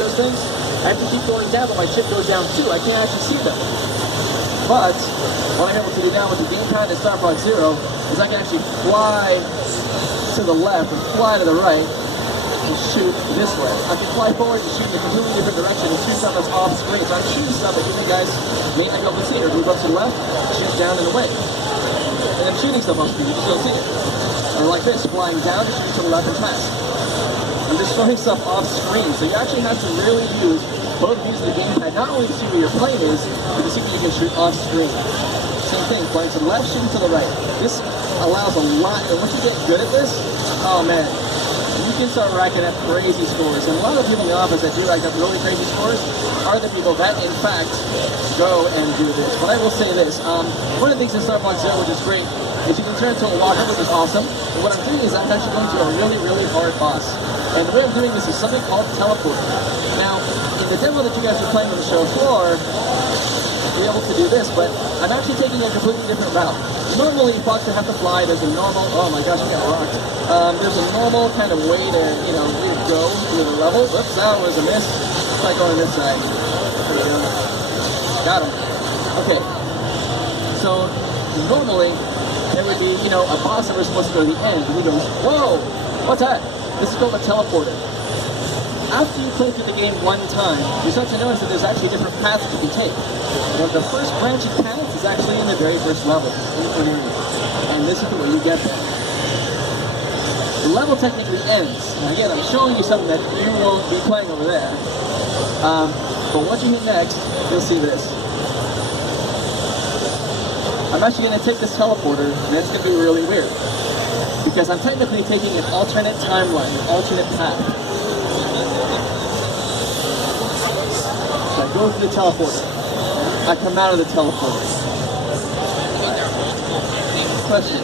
those things, I have to keep going down, but my ship goes down too. I can't actually see them. But what I'm able to do now with the gamepad and Star Fox Zero is I can actually fly to the left and fly to the right and shoot this way. I can fly forward and shoot in a completely different direction and shoot stuff that's off screen. So I'm shooting stuff that you guys may not be able to see. Or move up to the left, shoot down and away. And I'm shooting stuff off screen, you just don't see it. Or like this, flying down and shooting to the left and past. I'm destroying stuff off screen, so you actually have to really use both views of the gamepad, not only to see where your plane is, but to see where you can shoot off screen. Same thing, flying to the left, shooting to the right. This allows a lot, and once you get good at this, oh man, you can start racking up crazy scores. And a lot of people in the office that do rack up really crazy scores are the people that, in fact, go and do this. But I will say this, one of the things in Star Fox Zero, which is great, is you can turn into a walker, which is awesome. And what I'm doing is I'm actually going to a really, really hard boss. And the way I'm doing this is something called teleport. Now, in the demo that you guys are playing on the show floor, you'll be able to do this, but I'm actually taking a completely different route. Normally, Fox would have to fly. There's a normal, oh my gosh, we got rocked. There's a normal kind of way to, you know, go through the level. Whoops, that was a miss. Try going this side. There we go. Got him. Okay. So, normally, there would be, you know, a boss that we're supposed to go to the end. And he goes, whoa, what's that? This is called a teleporter. After you play through the game one time, you start to notice that there's actually different paths you can take. One of the first branching paths is actually in the very first level. And this is the way you get there. The level technically ends. And again, I'm showing you something that you won't be playing over there. But once you hit next, you'll see this. I'm actually going to take this teleporter, and it's going to be really weird. Because I'm technically taking an alternate timeline, an alternate path. So I go through the teleporter. I come out of the teleporter. Question.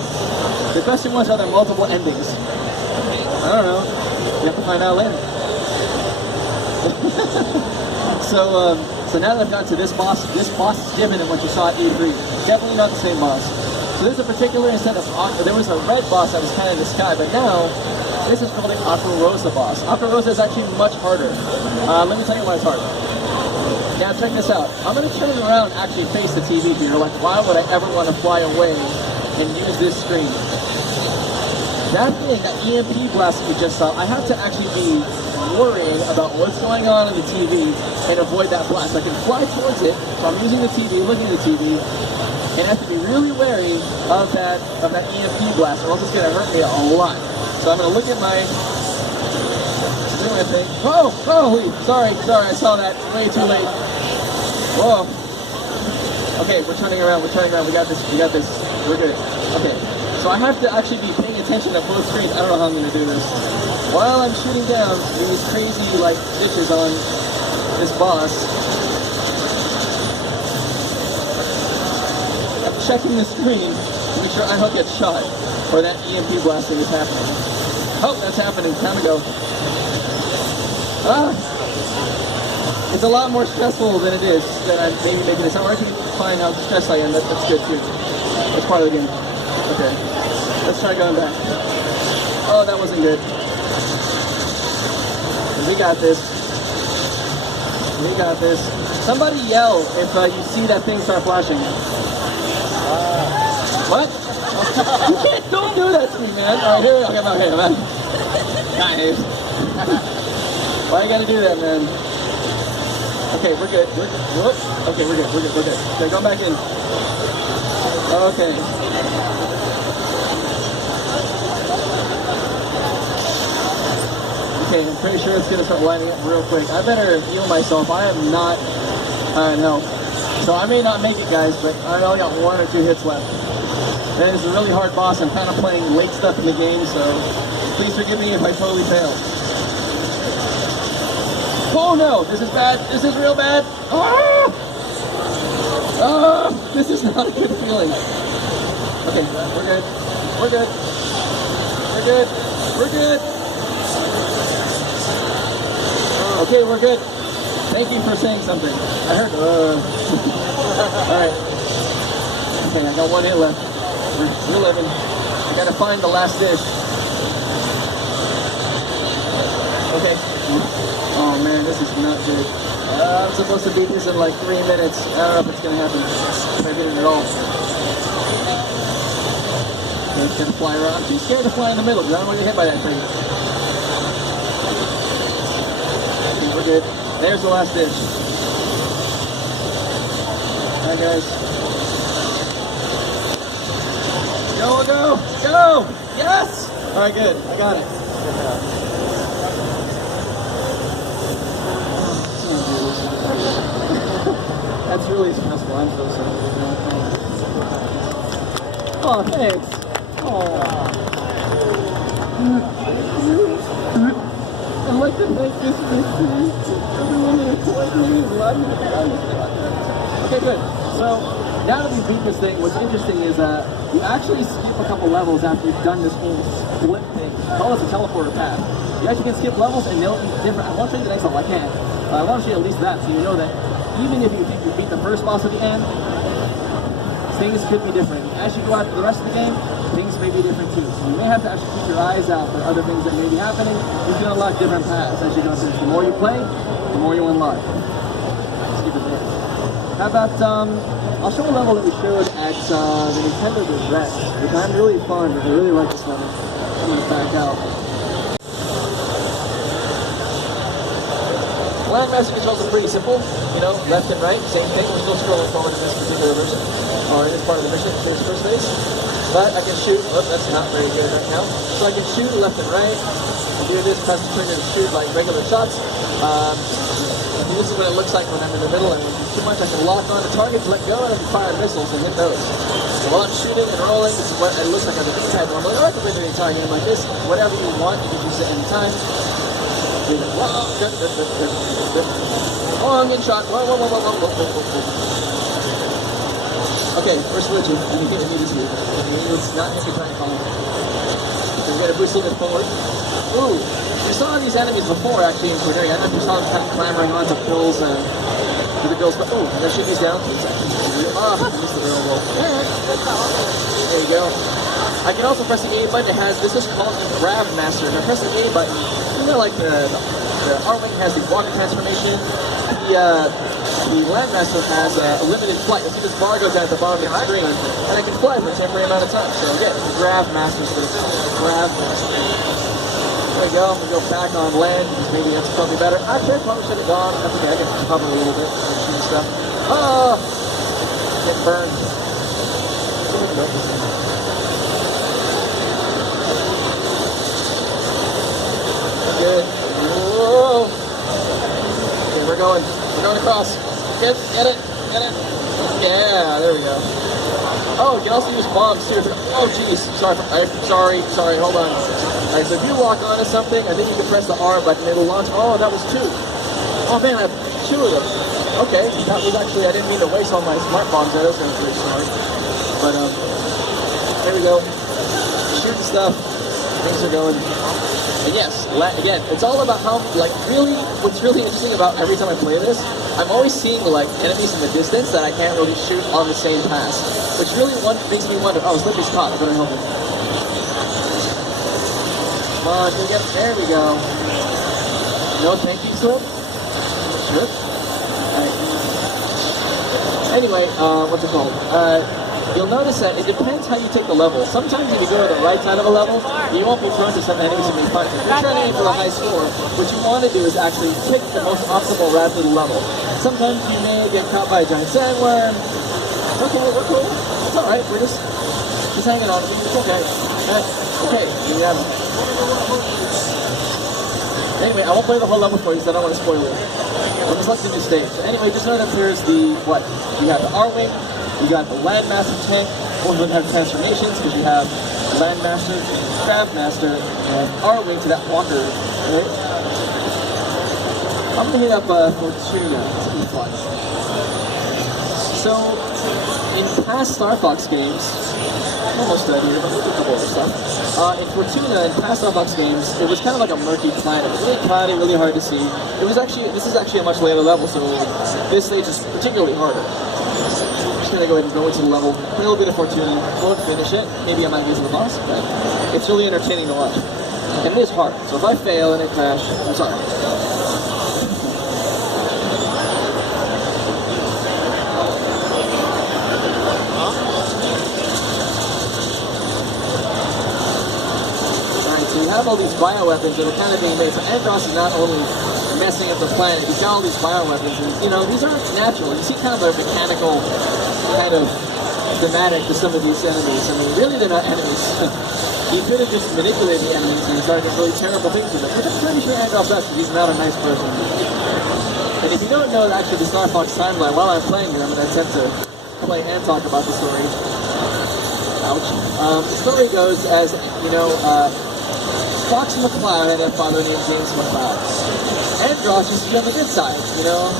The question was, are there multiple endings? I don't know. You have to find out later. So now that I've gotten to this boss is different than what you saw at E3. Definitely not the same boss. So there's a particular instead of there was a red boss that was kind of in the sky, but now this is called an Aqua Rosa boss. Aqua Rosa is actually much harder. Let me tell you why it's hard. Now check this out. I'm going to turn around and actually face the TV here. Like, why would I ever want to fly away and use this screen? That thing, that EMP blast that you just saw, I have to actually be worrying about what's going on the TV and avoid that blast. I can fly towards it, so I'm using the TV, looking at the TV, and I have to be really wary of that EMP blast, or else it's going to hurt me a lot. So I'm going to look at my thing. Oh, sorry, I saw that. Way too late. Whoa. Okay, we're turning around. We got this. We're good. Okay, so I have to actually be paying attention to both screens. I don't know how I'm going to do this. While I'm shooting down these crazy, like, ditches on this boss, I'm checking the screen to make sure I don't get shot, or that EMP blasting is happening. Oh, that's happening. Time to go. It's a lot more stressful than it is that I'm maybe making this. I'm already fine how stressed I am. That's good too. That's part of the game. Okay. Let's try going back. Oh, that wasn't good. We got this. Somebody yell if you see that thing start flashing. What? Don't do that to me, man. Alright, here we go. Okay, man. Nice. Why you gotta do that, man? Okay, we're good. Okay, we're good. Okay, go back in. Okay. Okay, I'm pretty sure it's gonna start lining up real quick. I better heal myself. I am not, no. So I may not make it, guys, but I only got 1 or 2 hits left. And it's a really hard boss. I'm kind of playing late stuff in the game, so please forgive me if I totally fail. Oh no, this is bad. This is real bad. Ah! This is not a good feeling. Okay, we're good. Okay, we're good. Thank you for saying something. I heard, Alright. Okay, I got 1 hit left. We're living. I gotta find the last dish. Okay. Oh man, this is not good. I'm supposed to beat this in like 3 minutes. I don't know if it's gonna happen. If I get it at all. So it's gonna fly around. I'm too scared to fly in the middle because I don't want to get hit by that thing. Okay, we're good. There's the last dish. Alright guys. Go, go, go! Yes! Alright, good. I got it. That's really stressful. I'm so sorry. Oh, thanks. Oh. I'd like to thank this everyone who employed me and allowed me to be on this. Okay, good. So, now that we beat this thing, what's interesting is that you actually skip a couple levels after you've done this whole split thing. Call this a teleporter path. You actually can skip levels and they'll be different. I won't show you the next level, I can't. I want to show you at least that so you know that even if you think you beat the first boss at the end, things could be different. As you go out to the rest of the game, things may be different too. So you may have to actually keep your eyes out for other things that may be happening. You can unlock different paths as you go through. The more you play, the more you unlock. Let's keep it there. How about, I'll show a level that we showed at the Nintendo Treehouse, which I'm really fond of. I really like this level. I'm going to back out. Landmaster controls are pretty simple, you know, left and right, same thing. We're still scrolling forward in this particular version, or in this part of the mission, here's the first phase. But I can shoot, oh, that's not very good right now. So I can shoot left and right. I'll do this, press the trigger and shoot like regular shots. This is what it looks like when I'm in the middle, and when it's too much I can lock on to targets, let go, and I can fire missiles and hit those. So while I'm shooting and rolling, this is what it looks like on the D-pad normally, or I can bring any target in like this. Whatever you want, you can use it anytime. Good, good, good, good, good. Oh, I'm getting shot. Whoa, whoa, whoa, whoa, whoa, whoa, whoa, whoa. Okay, we're switching. I think it needs you. It's not hit the time column. So we're going to boost a little bit forward. Ooh, we saw these enemies before actually in Cornelia. I don't know if you saw them kind of clambering onto pills and the girls, but oh, that shit is down. Ah, I missed the real roll. There you go. I can also press the A button. It has, this is called the Grab Master. And I press the A button. You know, like the R-Wing has the walking transformation. The Landmaster has a limited flight. You see this bar goes down at the bottom of the screen, and I can fly for a temporary amount of time. So again, the Grab Master for the Grab Master. There we go. We go back on land. Maybe that's probably better. Actually, I probably should have gone. That's okay. I can cover a little bit and stuff. Oh, get burned. Good. Whoa. Okay, we're going across. Get it. Yeah, there we go. Oh, you can also use bombs too. Oh, jeez. Sorry. Hold on. Alright, so if you lock onto something, I think you can press the R button. It'll launch. Oh, that was 2. Oh man, I have 2 of them. Okay, that was actually. I didn't mean to waste all my smart bombs. That was going to be pretty smart. But there we go. Shooting stuff. Things are going. And yes, again, it's all about how, like, really, what's really interesting about every time I play this, I'm always seeing, like, enemies in the distance that I can't really shoot on the same pass. Which really makes me wonder, oh, Slippy's caught, I better help him. Come on, there we go. No thank you, Slip? Sure. Right. Anyway, what's it called? You'll notice that it depends how you take the level. Sometimes if you go to the right side of a level, you won't be thrown to some enemies and be punched. If you're trying to aim for a high score, what you want to do is actually pick the most optimal route to the level. Sometimes you may get caught by a giant sandworm. Okay, we're cool. It's alright, we're just hanging on. It's okay. Okay, here we have it. Anyway, I won't play the whole level for you, so I don't want to spoil it. But it's like the new stage. So anyway, just know that there's the, you have the R-Wing, you got the Landmaster tank. Both of them have transformations because you have Landmaster, Craftmaster, and R-Wing to that walker. Right? I'm gonna hit up Fortuna. It's fun. So, in past Star Fox games, almost done here, but we'll do a couple other stuff. In Fortuna, in past Star Fox games, it was kind of like a murky planet. It was really cloudy, really hard to see. This is actually a much later level, so this stage is particularly harder. I'm just gonna go ahead and go into the level, play a little bit of Fortuna, won't finish it. Maybe I might get to the boss, but it's really entertaining to watch. And it is hard, so if I fail and I crash, I'm sorry. have all these bioweapons that are kind of being made. So Andross is not only messing up the planet, he's got all these bioweapons, and you know, these aren't natural. You see kind of a mechanical, kind of dramatic to some of these enemies. I mean, really they're not enemies. He could have just manipulated the enemies and started really terrible things with them, which I'm pretty sure Andross does, because he's not a nice person. And if you don't know actually the Star Fox timeline, while I'm playing here, I'm going to attempt to play and talk about the story. Ouch. The story goes as, you know, Fox McCloud had a father named James McCloud. Andross used to be on the good side, you know.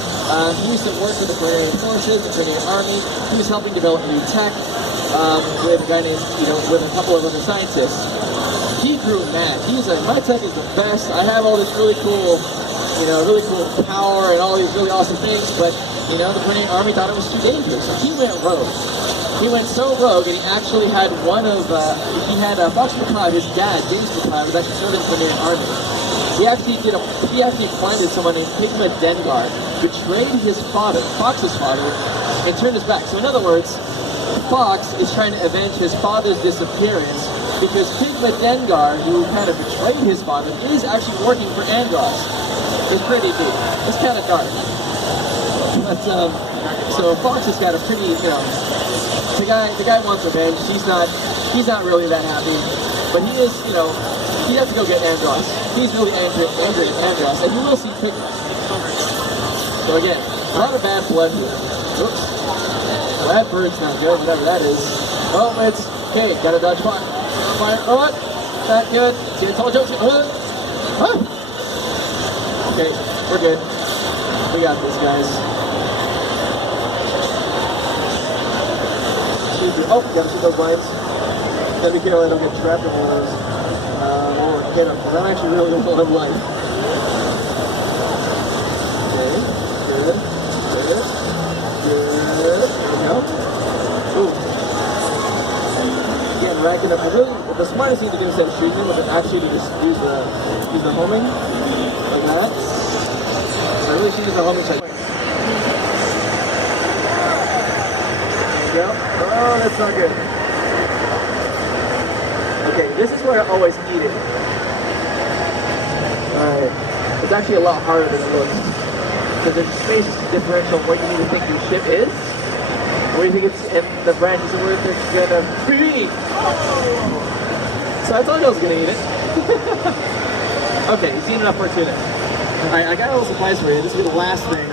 He used to work with the Korean forces, the Korean army. He was helping develop new tech with a guy named, you know, with a couple of other scientists. He grew mad. He was like, my tech is the best. I have all this really cool, you know, really cool power and all these really awesome things, but, you know, the Korean army thought it was too dangerous. So he went rogue. He went so rogue, and he actually had one of, Fox McCloud, his dad, James McCloud, was actually serving the Korean army. He actually planted someone named Pigma Dengar, betrayed his father, Fox's father, and turned his back. So in other words, Fox is trying to avenge his father's disappearance because Pigma Dengar, who kind of betrayed his father, is actually working for Andross. It's pretty deep. It's kind of dark. But, so Fox has got a pretty, you know, the guy wants revenge. He's not really that happy, but he is, you know, he has to go get Andross. He's really angry at Andross, and you will see Pigma. So again, a lot of bad blood here. Oops. Bad bird sound good, whatever that is. Oh, it's okay. Gotta dodge fire. Fire. Oh, not good. See, it's all jokes. Huh? Okay, we're good. We got this, guys. Oh, gotta shoot those lights. Gotta be careful I don't get trapped in one of those. Or get them, because I'm actually really going to live life. Okay, good. There we go. Ooh. Again, racking up. The smartest thing to do instead of shooting them was actually to just use the homing, like that. So I really should use the homing shot. Oh, that's not good. Okay, this is where I always eat it. Alright. It's actually a lot harder than it looks. Because there's a space differential where you need to think your ship is. Where you think it's in the branches of where they're gonna be. So I told you I was gonna eat it. Okay, you've seen enough for tuna. Alright, I got a little surprise for you. This will be the last thing.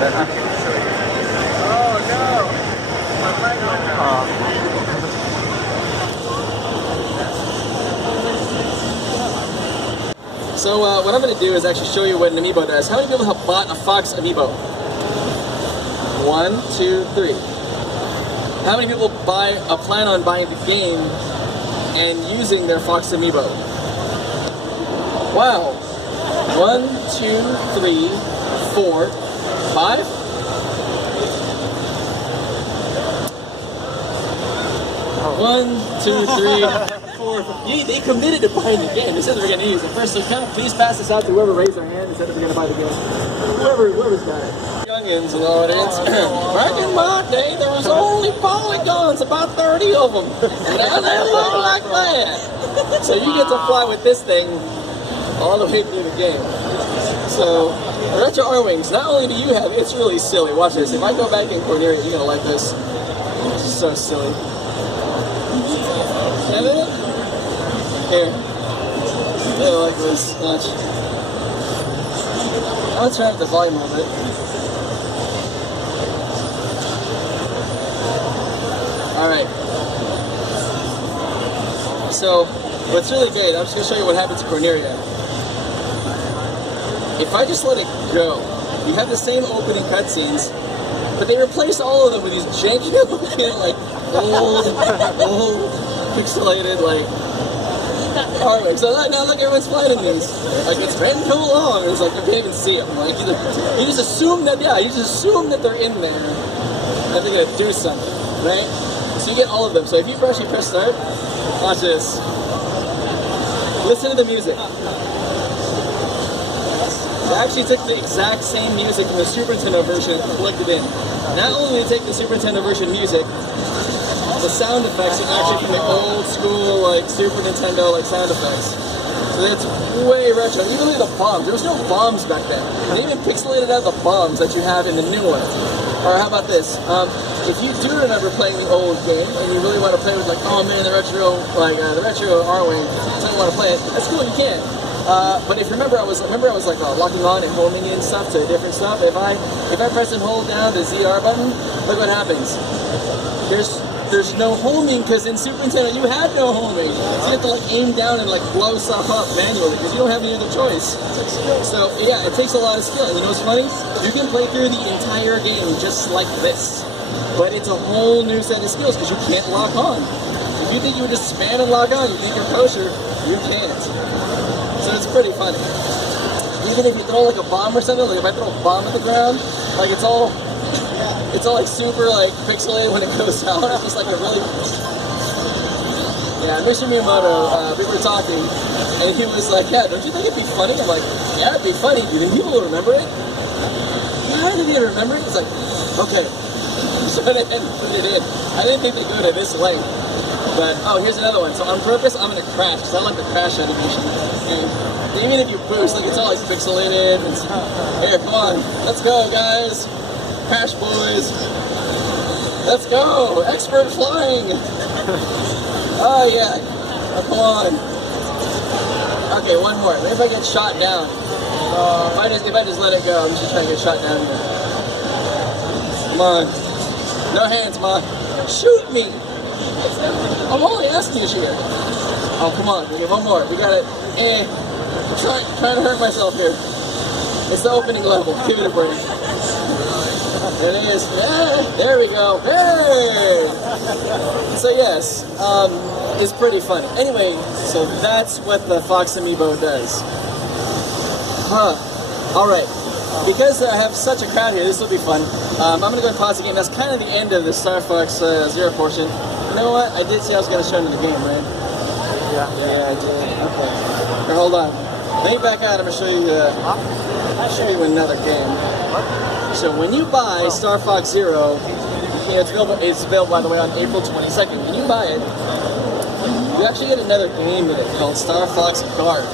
That I'm gonna show you. Oh no! My friend went off. So what I'm going to do is actually show you what an amiibo does. How many people have bought a Fox amiibo? 1, 2, 3. How many people plan on buying the game and using their Fox amiibo? Wow. 1, 2, 3, 4, 5. Oh. 1, 2, 3, 4. Yeah, they committed to buying the game. They said they were going to use it first. So kind of please pass this out to whoever raised their hand and said they were going to buy the game. Whoever's got it. Youngins in the audience. Back in my day, there was only polygons, about 30 of them. And now they look like that. So you get to fly with this thing all the way through the game. So, the retro R-Wings, not only do you have, it's really silly. Watch this. If I go back in Cornelia, you're going to like this. It's just so silly. And then, here. I like this much. I'll turn up the volume a little bit. Alright. So, what's really great, I'm just going to show you what happens to Cornelia. If I just let it go, you have the same opening cutscenes, but they replace all of them with these janky looking, like, old, pixelated, like, R-Wings. So now look, everyone's flying in these. Like, it's been too long. It's like, you can't even see them. Like, you just assume that, they're in there, that they're going to do something, right? So you get all of them. So if you actually press start, watch this. Listen to the music. They actually took the exact same music from the Super Nintendo version and plugged it in. Not only did they take the Super Nintendo version music, the sound effects are actually from the old school, like, Super Nintendo, like, sound effects. So it's way retro. Even look at the bombs. There was no bombs back then. They even pixelated out the bombs that you have in the new one. Or how about this? If you do remember playing the old game and you really want to play with, like, oh man, the retro R-Wing, so you want to play it, that's cool, you can. But if you remember, I was like locking on and homing in stuff to different stuff. If I press and hold down the ZR button, look what happens. There's no homing, because in Super Nintendo you had no homing. So you have to like aim down and like blow stuff up manually because you don't have any other choice. So yeah, it takes a lot of skill. And you know what's funny? You can play through the entire game just like this, but it's a whole new set of skills because you can't lock on. If you think you would just spam and lock on, you think you're kosher, you can't. So it's pretty funny. Even if you throw like a bomb or something, like if I throw a bomb at the ground, like it's all like super like pixelated when it goes out. It's just like a really... Yeah, Mr. Miyamoto, we were talking, and he was like, yeah, don't you think it'd be funny? I'm like, yeah, it'd be funny. You think people will remember it? Yeah, I think they'd remember it. It's like, okay. So then I put it in. I didn't think they'd do it at this length. But, oh, here's another one. So on purpose, I'm going to crash, because I like the crash animation. And even if you boost, like, it's all like pixelated. Here, come on. Let's go, guys. Crash, boys. Let's go. Expert flying. Oh, yeah. Oh, come on. Okay, one more. Maybe if I get shot down. If I just let it go, I'm just trying to get shot down here. Come on. No hands, Ma. Shoot me. I'm only asking you here. Oh, come on. Okay, one more. We got it. I'm trying to hurt myself here. It's the opening level. Give it a break. There it is. Yeah, there we go. Hey! So yes, it's pretty funny. Anyway, so that's what the Fox Amiibo does. Alright. Because I have such a crowd here, this will be fun. I'm going to go and pause the game. That's kind of the end of the Star Fox Zero portion. You know what? I did say I was going to show you the game, right? Yeah, I did. Okay. Here, hold on. Let me back out. I'm going to show you another game. So when you buy Star Fox Zero, it's available, by the way, on April 22nd. When you buy it, you actually get another game in it called Star Fox Guard.